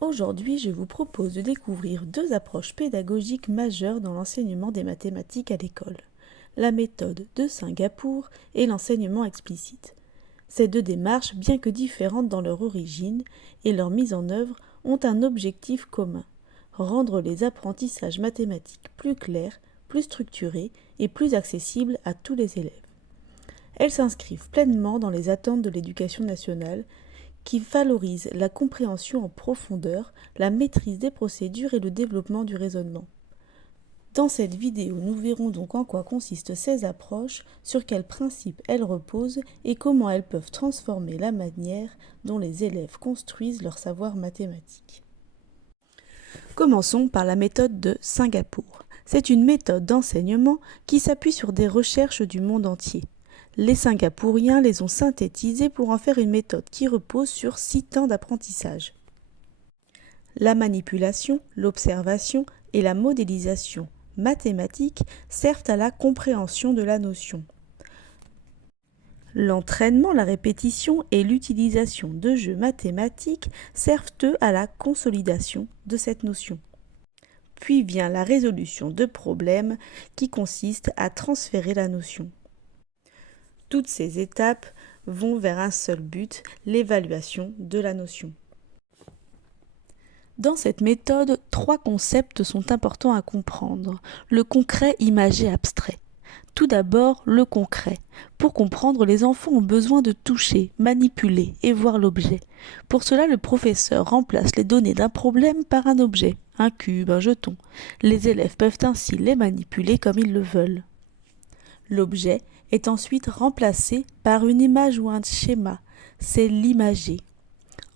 Aujourd'hui, je vous propose de découvrir deux approches pédagogiques majeures dans l'enseignement des mathématiques à l'école, la méthode de Singapour et l'enseignement explicite. Ces deux démarches, bien que différentes dans leur origine et leur mise en œuvre, ont un objectif commun, rendre les apprentissages mathématiques plus clairs, plus structurés et plus accessibles à tous les élèves. Elles s'inscrivent pleinement dans les attentes de l'éducation nationale qui valorise la compréhension en profondeur, la maîtrise des procédures et le développement du raisonnement. Dans cette vidéo, nous verrons donc en quoi consistent ces approches, sur quels principes elles reposent et comment elles peuvent transformer la manière dont les élèves construisent leur savoir mathématique. Commençons par la méthode de Singapour. C'est une méthode d'enseignement qui s'appuie sur des recherches du monde entier. Les Singapouriens les ont synthétisées pour en faire une méthode qui repose sur 6 temps d'apprentissage. La manipulation, l'observation et la modélisation mathématique servent à la compréhension de la notion. L'entraînement, la répétition et l'utilisation de jeux mathématiques servent eux à la consolidation de cette notion. Puis vient la résolution de problèmes qui consiste à transférer la notion. Toutes ces étapes vont vers un seul but, l'évaluation de la notion. Dans cette méthode, 3 concepts sont importants à comprendre. Le concret, imagé, abstrait. Tout d'abord, le concret. Pour comprendre, les enfants ont besoin de toucher, manipuler et voir l'objet. Pour cela, le professeur remplace les données d'un problème par un objet, un cube, un jeton. Les élèves peuvent ainsi les manipuler comme ils le veulent. L'objet est ensuite remplacé par une image ou un schéma, c'est l'imagé.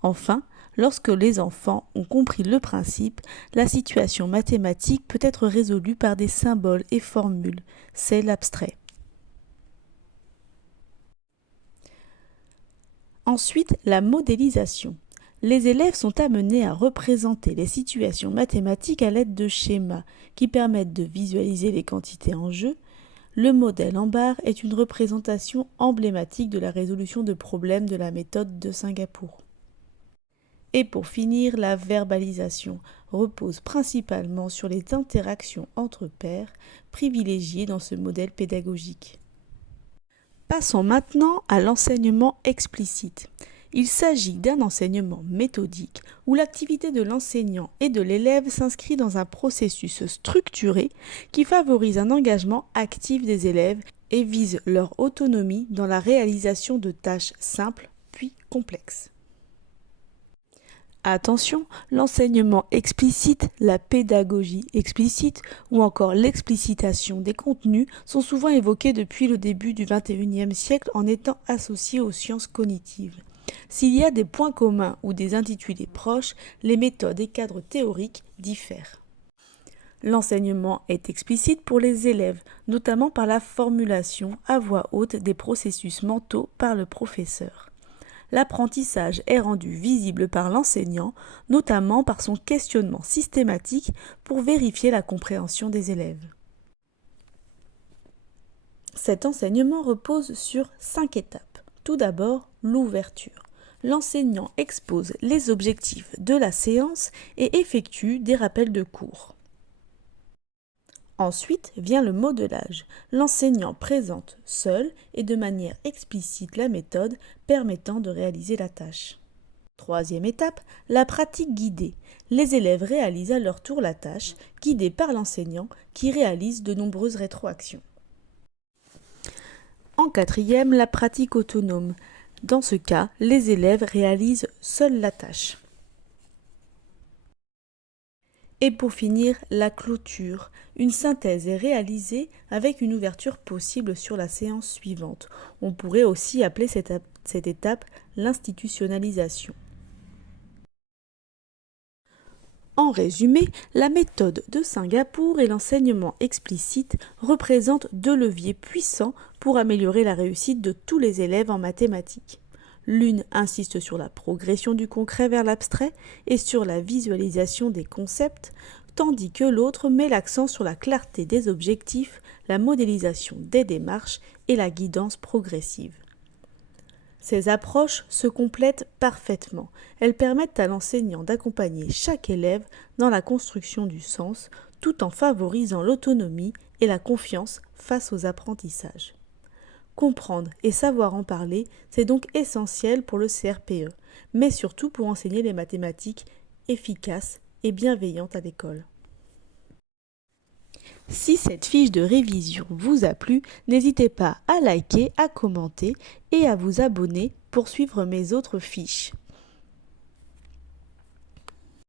Enfin, lorsque les enfants ont compris le principe, la situation mathématique peut être résolue par des symboles et formules, c'est l'abstrait. Ensuite, la modélisation. Les élèves sont amenés à représenter les situations mathématiques à l'aide de schémas qui permettent de visualiser les quantités en jeu. Le modèle en barre est une représentation emblématique de la résolution de problèmes de la méthode de Singapour. Et pour finir, la verbalisation repose principalement sur les interactions entre pairs, privilégiées dans ce modèle pédagogique. Passons maintenant à l'enseignement explicite. Il s'agit d'un enseignement méthodique où l'activité de l'enseignant et de l'élève s'inscrit dans un processus structuré qui favorise un engagement actif des élèves et vise leur autonomie dans la réalisation de tâches simples puis complexes. Attention, l'enseignement explicite, la pédagogie explicite ou encore l'explicitation des contenus sont souvent évoqués depuis le début du XXIe siècle en étant associés aux sciences cognitives. S'il y a des points communs ou des intitulés proches, les méthodes et cadres théoriques diffèrent. L'enseignement est explicite pour les élèves, notamment par la formulation à voix haute des processus mentaux par le professeur. L'apprentissage est rendu visible par l'enseignant, notamment par son questionnement systématique pour vérifier la compréhension des élèves. Cet enseignement repose sur 5 étapes. Tout d'abord, l'ouverture. L'enseignant expose les objectifs de la séance et effectue des rappels de cours. Ensuite vient le modelage. L'enseignant présente seul et de manière explicite la méthode permettant de réaliser la tâche. Troisième étape, la pratique guidée. Les élèves réalisent à leur tour la tâche, guidés par l'enseignant qui réalise de nombreuses rétroactions. En quatrième, la pratique autonome. Dans ce cas, les élèves réalisent seuls la tâche. Et pour finir, la clôture. Une synthèse est réalisée avec une ouverture possible sur la séance suivante. On pourrait aussi appeler cette étape l'institutionnalisation. En résumé, la méthode de Singapour et l'enseignement explicite représentent 2 leviers puissants pour améliorer la réussite de tous les élèves en mathématiques. L'une insiste sur la progression du concret vers l'abstrait et sur la visualisation des concepts, tandis que l'autre met l'accent sur la clarté des objectifs, la modélisation des démarches et la guidance progressive. Ces approches se complètent parfaitement. Elles permettent à l'enseignant d'accompagner chaque élève dans la construction du sens, tout en favorisant l'autonomie et la confiance face aux apprentissages. Comprendre et savoir en parler, c'est donc essentiel pour le CRPE, mais surtout pour enseigner les mathématiques efficaces et bienveillantes à l'école. Si cette fiche de révision vous a plu, n'hésitez pas à liker, à commenter et à vous abonner pour suivre mes autres fiches.